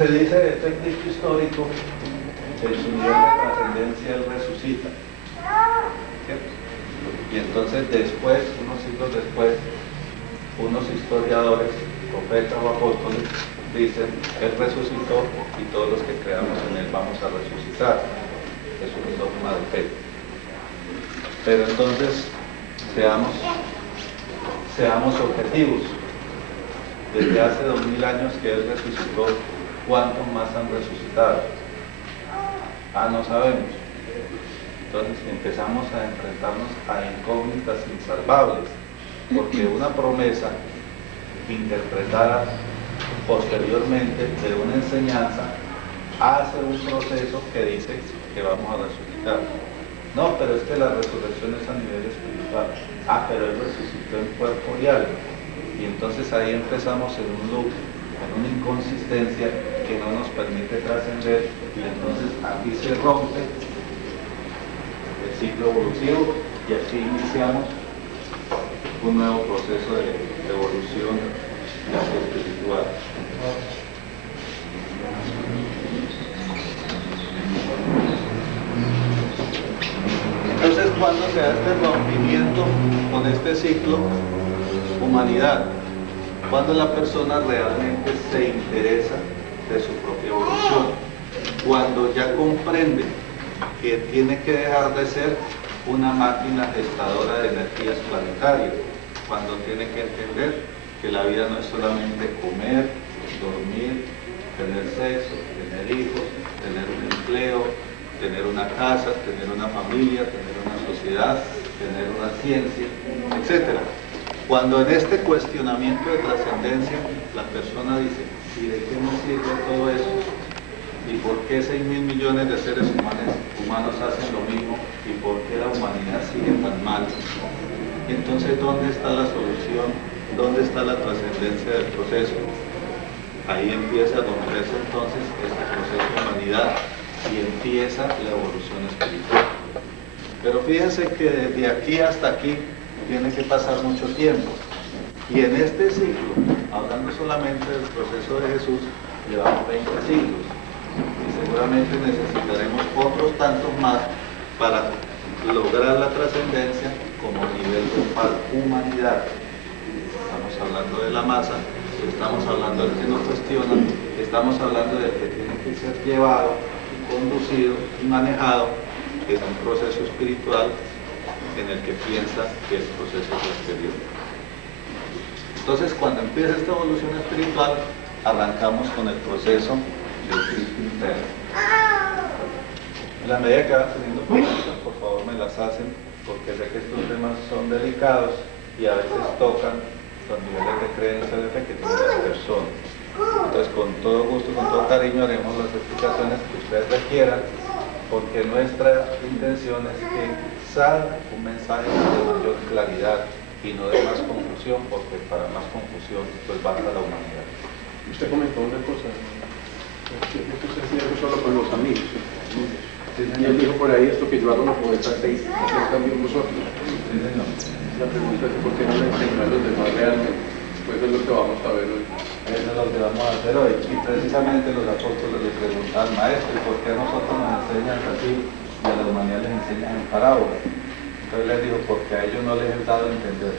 Se dice de este Cristo histórico, en su nivel de trascendencia, Él resucita. ¿Cierto? Y entonces después, unos siglos después, unos historiadores, profetas o apóstoles, dicen, Él resucitó y todos los que creamos en Él vamos a resucitar. Es un dogma de fe. Pero entonces, seamos objetivos. Desde hace 2000 años que Él resucitó, ¿cuántos más han resucitado? No sabemos. Entonces empezamos a enfrentarnos a incógnitas insalvables, porque una promesa interpretada posteriormente de una enseñanza hace un proceso que dice que vamos a resucitar. No, pero es que la resurrección es a nivel espiritual. Pero Él resucitó en cuerpo y alma. Y entonces ahí empezamos en un loop, en una inconsistencia que no nos permite trascender, y entonces aquí se rompe el ciclo evolutivo y aquí iniciamos un nuevo proceso de evolución espiritual. Entonces, ¿cuándo se da este rompimiento con este ciclo? Humanidad. Cuando la persona realmente se interesa de su propia evolución. Cuando ya comprende que tiene que dejar de ser una máquina gestadora de energías planetarias. Cuando tiene que entender que la vida no es solamente comer, dormir, tener sexo, tener hijos, tener un empleo, tener una casa, tener una familia, tener una sociedad, tener una ciencia, etc. Cuando en este cuestionamiento de trascendencia la persona dice, ¿y de qué me sirve todo eso? ¿Y por qué 6.000 millones de seres humanos hacen lo mismo? ¿Y por qué la humanidad sigue tan mal? Entonces, ¿dónde está la solución? ¿Dónde está la trascendencia del proceso? Ahí empieza a romperse entonces este proceso de humanidad y empieza la evolución espiritual. Pero fíjense que desde aquí hasta aquí tiene que pasar mucho tiempo. Y en este ciclo, hablando solamente del proceso de Jesús, llevamos 20 siglos. Y seguramente necesitaremos otros tantos más para lograr la trascendencia como nivel grupal, humanidad. Estamos hablando de la masa, estamos hablando del que no cuestiona, estamos hablando del que tiene que ser llevado, conducido y manejado en un proceso espiritual en el que piensa que el proceso es exterior. Entonces, cuando empieza esta evolución espiritual, arrancamos con el proceso del Cristo interno. En la medida que van teniendo preguntas, por favor me las hacen, porque sé que estos temas son delicados y a veces tocan los niveles de creencia de fe que tienen las personas. Entonces, con todo gusto, con todo cariño, haremos las explicaciones que ustedes requieran, porque nuestra intención es que salga un mensaje de mayor claridad y no de más confusión, porque para más confusión pues baja la humanidad. Usted comentó una cosa, esto se hacía solo con los amigos. Sí, y él dijo por ahí, esto que yo hago lo podéis hacer también vosotros. Sí, señor. La pregunta es por qué no le enseñan a los demás realmente. Pues eso es lo que vamos a ver hoy. Eso es lo que vamos a hacer hoy. Y precisamente los apóstoles le preguntan al maestro, ¿y por qué a nosotros nos enseñan así y a la humanidad les enseñan en parábolas? Entonces les dijo, porque a ellos no les he dado a entender.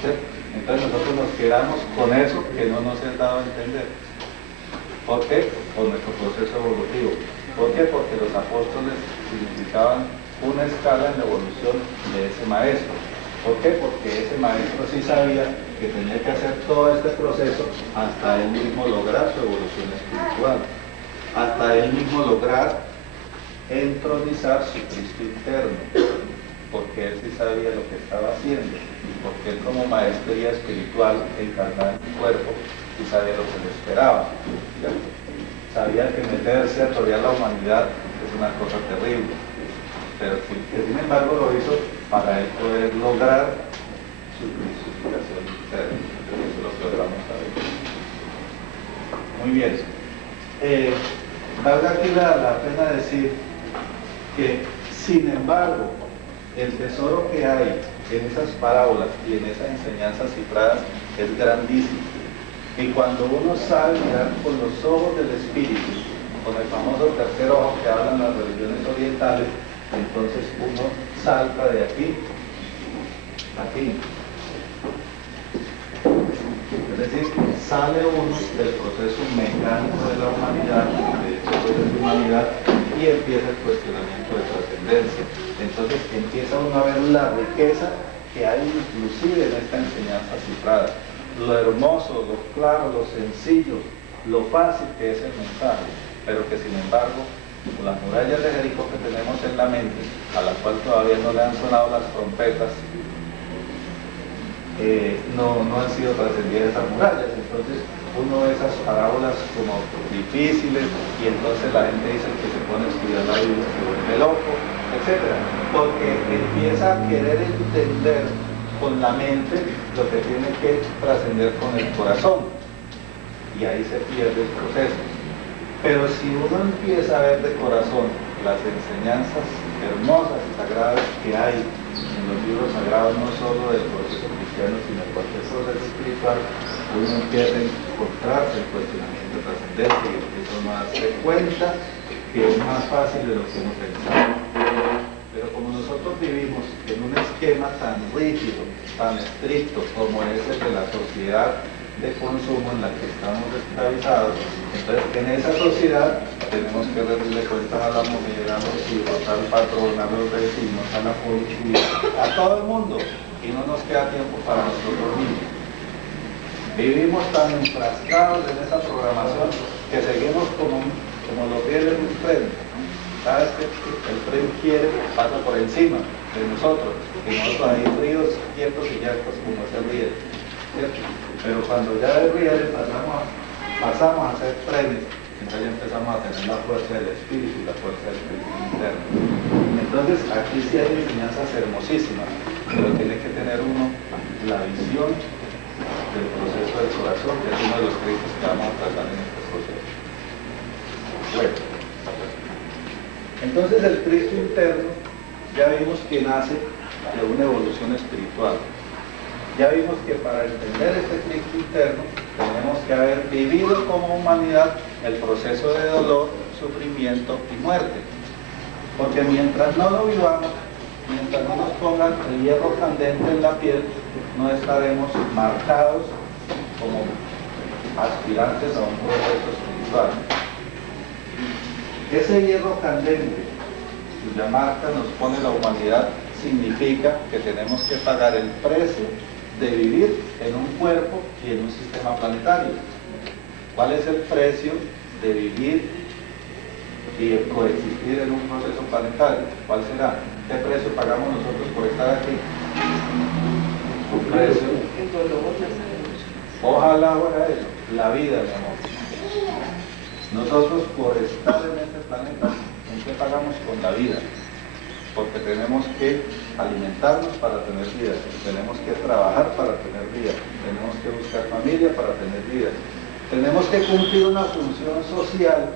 ¿Sí? Entonces nosotros nos quedamos con eso que no nos han dado a entender. ¿Por qué? Por nuestro proceso evolutivo. ¿Por qué? Porque los apóstoles significaban una escala en la evolución de ese maestro. ¿Por qué? Porque ese maestro sí sabía que tenía que hacer todo este proceso hasta él mismo lograr su evolución espiritual, hasta él mismo lograr entronizar su Cristo interno, porque él sí sabía lo que estaba haciendo, y porque él como maestría espiritual encarnada en su cuerpo, sí sabía lo que le esperaba. ¿Cierto? Sabía que meterse a torear la humanidad es una cosa terrible, pero que sin embargo lo hizo para él poder lograr su crucificación interna. Eso es lo que vamos a ver. Muy bien. Valga aquí la pena decir que, sin embargo, el tesoro que hay en esas parábolas y en esas enseñanzas cifradas es grandísimo. Y cuando uno sabe mirar con los ojos del espíritu, con el famoso tercer ojo que hablan las religiones orientales, entonces uno salta de aquí a aquí. Es decir, sale uno del proceso mecánico de la humanidad, de la humanidad, y empieza el cuestionamiento de trascendencia. Entonces empieza uno a ver la riqueza que hay inclusive en esta enseñanza cifrada. Lo hermoso, lo claro, lo sencillo, lo fácil que es el mensaje, pero que sin embargo, las murallas de Jericó que tenemos en la mente, a la cual todavía no le han sonado las trompetas, no han sido trascendidas esas murallas. Entonces uno ve esas parábolas como difíciles y entonces la gente dice que se pone a estudiar la Biblia, se vuelve loco, etc. Porque empieza a querer entender con la mente lo que tiene que trascender con el corazón y ahí se pierde el proceso. Pero si uno empieza a ver de corazón las enseñanzas hermosas y sagradas que hay en los libros sagrados, no solo del proceso cristiano, sino de cualquier proceso espiritual, uno empieza a encontrarse el cuestionamiento trascendente y empieza uno a darse cuenta que es más fácil de lo que uno pensaba. Pero como nosotros vivimos en un esquema tan rígido, tan estricto como es el de la sociedad de consumo en la que estamos esclavizados, entonces en esa sociedad tenemos que rendirle cuentas a la mujer, a los hijos, al patrón, a los vecinos, a la policía, a todo el mundo, y no nos queda tiempo para nosotros mismos. Vivimos tan enfrascados en esa programación que seguimos como los rieles de un tren. Cada vez que el tren quiere, pasa por encima de nosotros, y nosotros ahí fríos, quietos y yertos como ese riel, ¿cierto? Pero cuando ya de rieles pasamos a ser trenes, entonces ya empezamos a tener la fuerza del espíritu y la fuerza del espíritu interno. Entonces aquí sí hay enseñanzas hermosísimas, pero tiene que tener uno la visión del proceso del corazón, que es uno de los cristos que vamos a tratar en este proceso. Bueno, entonces el Cristo interno ya vimos que nace de una evolución espiritual. Ya vimos que para entender este Cristo interno tenemos que haber vivido como humanidad el proceso de dolor, sufrimiento y muerte. Porque mientras no lo vivamos, mientras no nos pongan el hierro candente en la piel, no estaremos marcados como aspirantes a un proceso espiritual. Ese hierro candente, cuya marca nos pone la humanidad, significa que tenemos que pagar el precio de vivir en un cuerpo y en un sistema planetario. ¿Cuál es el precio de vivir y coexistir en un proceso planetario? ¿Cuál será? ¿Qué precio pagamos nosotros por estar aquí? Un precio. Ojalá fuera eso. La vida, mi amor. Nosotros por estar en este planeta, ¿en qué pagamos? Con la vida. Porque tenemos que alimentarnos para tener vida, tenemos que trabajar para tener vida, tenemos que buscar familia para tener vida, tenemos que cumplir una función social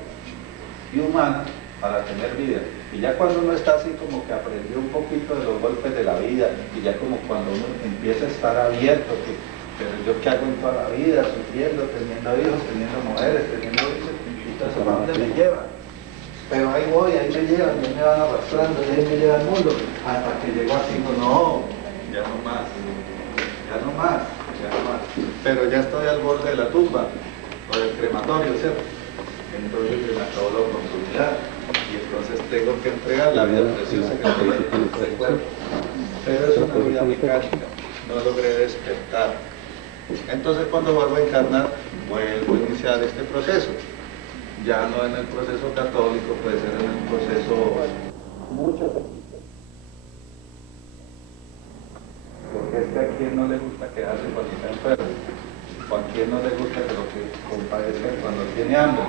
y humana para tener vida. Y ya cuando uno está así como que aprendió un poquito de los golpes de la vida, y ya como cuando uno empieza a estar abierto, pero yo qué hago en toda la vida, sufriendo, teniendo hijos, teniendo mujeres, teniendo hijos, y todo eso para dónde me lleva. Pero ahí voy, ahí me llevan, ya me van arrastrando, ahí me lleva el mundo, hasta que llegó así, no, ya no más, ya no más, ya no más. Pero ya estoy al borde de la tumba, o del crematorio, ¿cierto? Entonces se me acabó la oportunidad, y entonces tengo que entregar la vida preciosa que tengo en este cuerpo. Pero es una vida mecánica, no logré despertar. Entonces cuando vuelvo a encarnar, vuelvo a iniciar este proceso. Ya no en el proceso católico, puede ser en el proceso mucho. Porque es que a quien no le gusta quedarse cuando está enfermo, o a quien no le gusta que lo compadezcan cuando tiene hambre,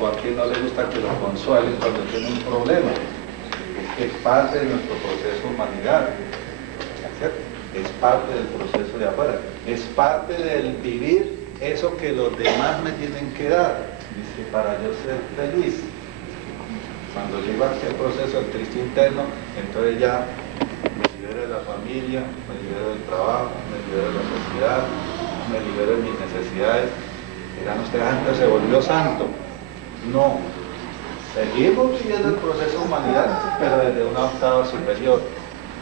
o a quien no le gusta que lo consuelen cuando tiene un problema. Es que es parte de nuestro proceso de humanidad, ¿cierto? Es parte del proceso de afuera, es parte del vivir eso que los demás me tienen que dar. Dice, para yo ser feliz. Cuando llego a aquel proceso del Cristo interno, entonces ya me libero de la familia, me libero del trabajo, me libero de la sociedad, me libero de mis necesidades Dirán ustedes, antes se volvió santo. No. Seguimos viviendo el proceso de humanidad, pero desde una octava superior.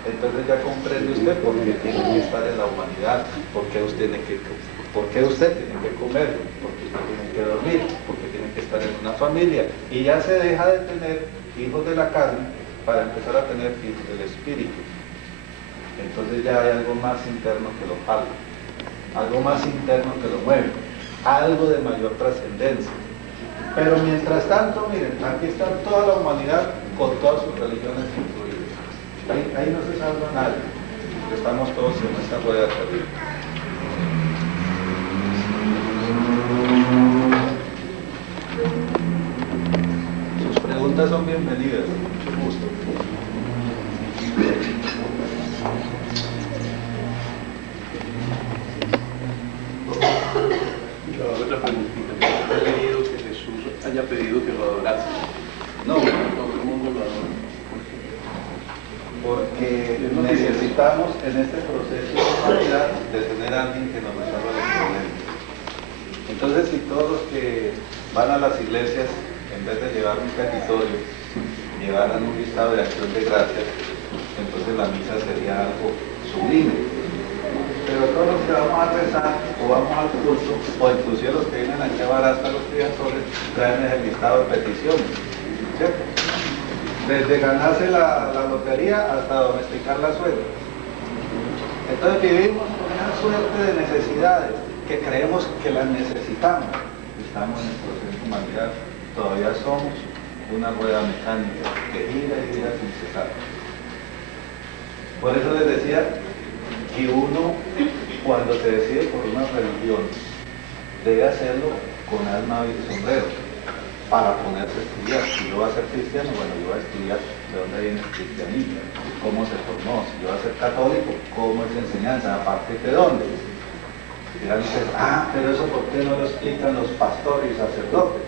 Entonces ya comprende usted por qué tiene que estar en la humanidad, por qué usted tiene que comer, por qué usted tiene que dormir, por qué tiene que estar en una familia. Y ya se deja de tener hijos de la carne para empezar a tener hijos del espíritu. Entonces ya hay algo más interno que lo jala, algo más interno que lo mueve, algo de mayor trascendencia. Pero mientras tanto, miren, aquí está toda la humanidad con todas sus religiones incluidas. Ahí no se salva nadie. Estamos todos en esta rueda terrible. Sus preguntas son bienvenidas, con mucho gusto. Otra preguntita. He leído que Jesús haya pedido que lo adorasen. No, todo el mundo lo adora. Porque necesitamos en este proceso de humanidad de tener a alguien que nos resuelva los problemas. Entonces, si todos los que van a las iglesias, en vez de llevar un petitorio, llevaran un listado de acción de gracias, entonces la misa sería algo sublime. Pero todos los que vamos a rezar, o vamos al culto, o inclusive los que vienen aquí a Barasta, los criadores, traen el listado de peticiones, ¿cierto? Desde ganarse la lotería hasta domesticar la suegra. Entonces vivimos con una suerte de necesidades que creemos que las necesitamos. Estamos en el proceso de humanidad, todavía somos una rueda mecánica que gira y gira sin cesar. Por eso les decía que uno, cuando se decide por una religión, debe hacerlo con alma y sombrero, para ponerse a estudiar. Si yo voy a ser cristiano, bueno, yo voy a estudiar de dónde viene el cristianismo, cómo se formó. Si yo voy a ser católico, cómo es la enseñanza, a partir de dónde. Dirán ustedes, pero eso ¿por qué no lo explican los pastores y sacerdotes?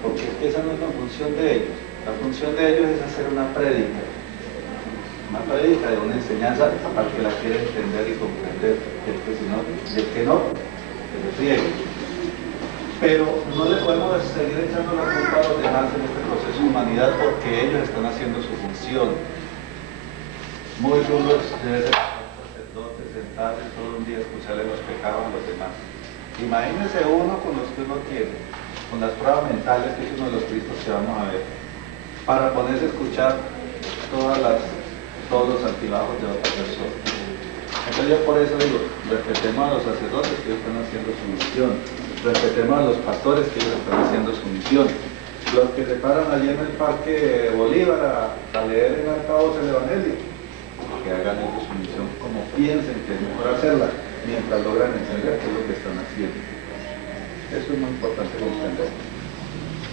Porque es que esa no es la función de ellos. La función de ellos es hacer una prédica de una enseñanza para el que la quiere entender y comprender, y el que no, que le friegue. Pero no le podemos seguir echando la culpa a los demás en este proceso de humanidad porque ellos están haciendo su función. Muy duros debe ser sacerdotes sentarse todo un día a escucharle los pecados a los demás. Imagínense uno con los que uno tiene, con las pruebas mentales, que es uno de los cristos que vamos a ver, para ponerse a escuchar todos los altibajos de otra persona. Entonces yo por eso digo, respetemos a los sacerdotes que ellos están haciendo su misión, respetemos a los pastores que ellos están haciendo su misión. Los que se paran allí en el Parque Bolívar a leer en altavoz el Evangelio, que hagan ellos su misión como piensen que es mejor hacerla, mientras logran entender qué es lo que están haciendo. Eso es muy importante entender.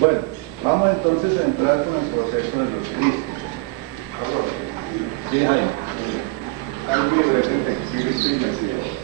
Bueno, vamos entonces a entrar con el proceso de los crísticos. Sí, Jaime. Algo de Cristo y Mesías.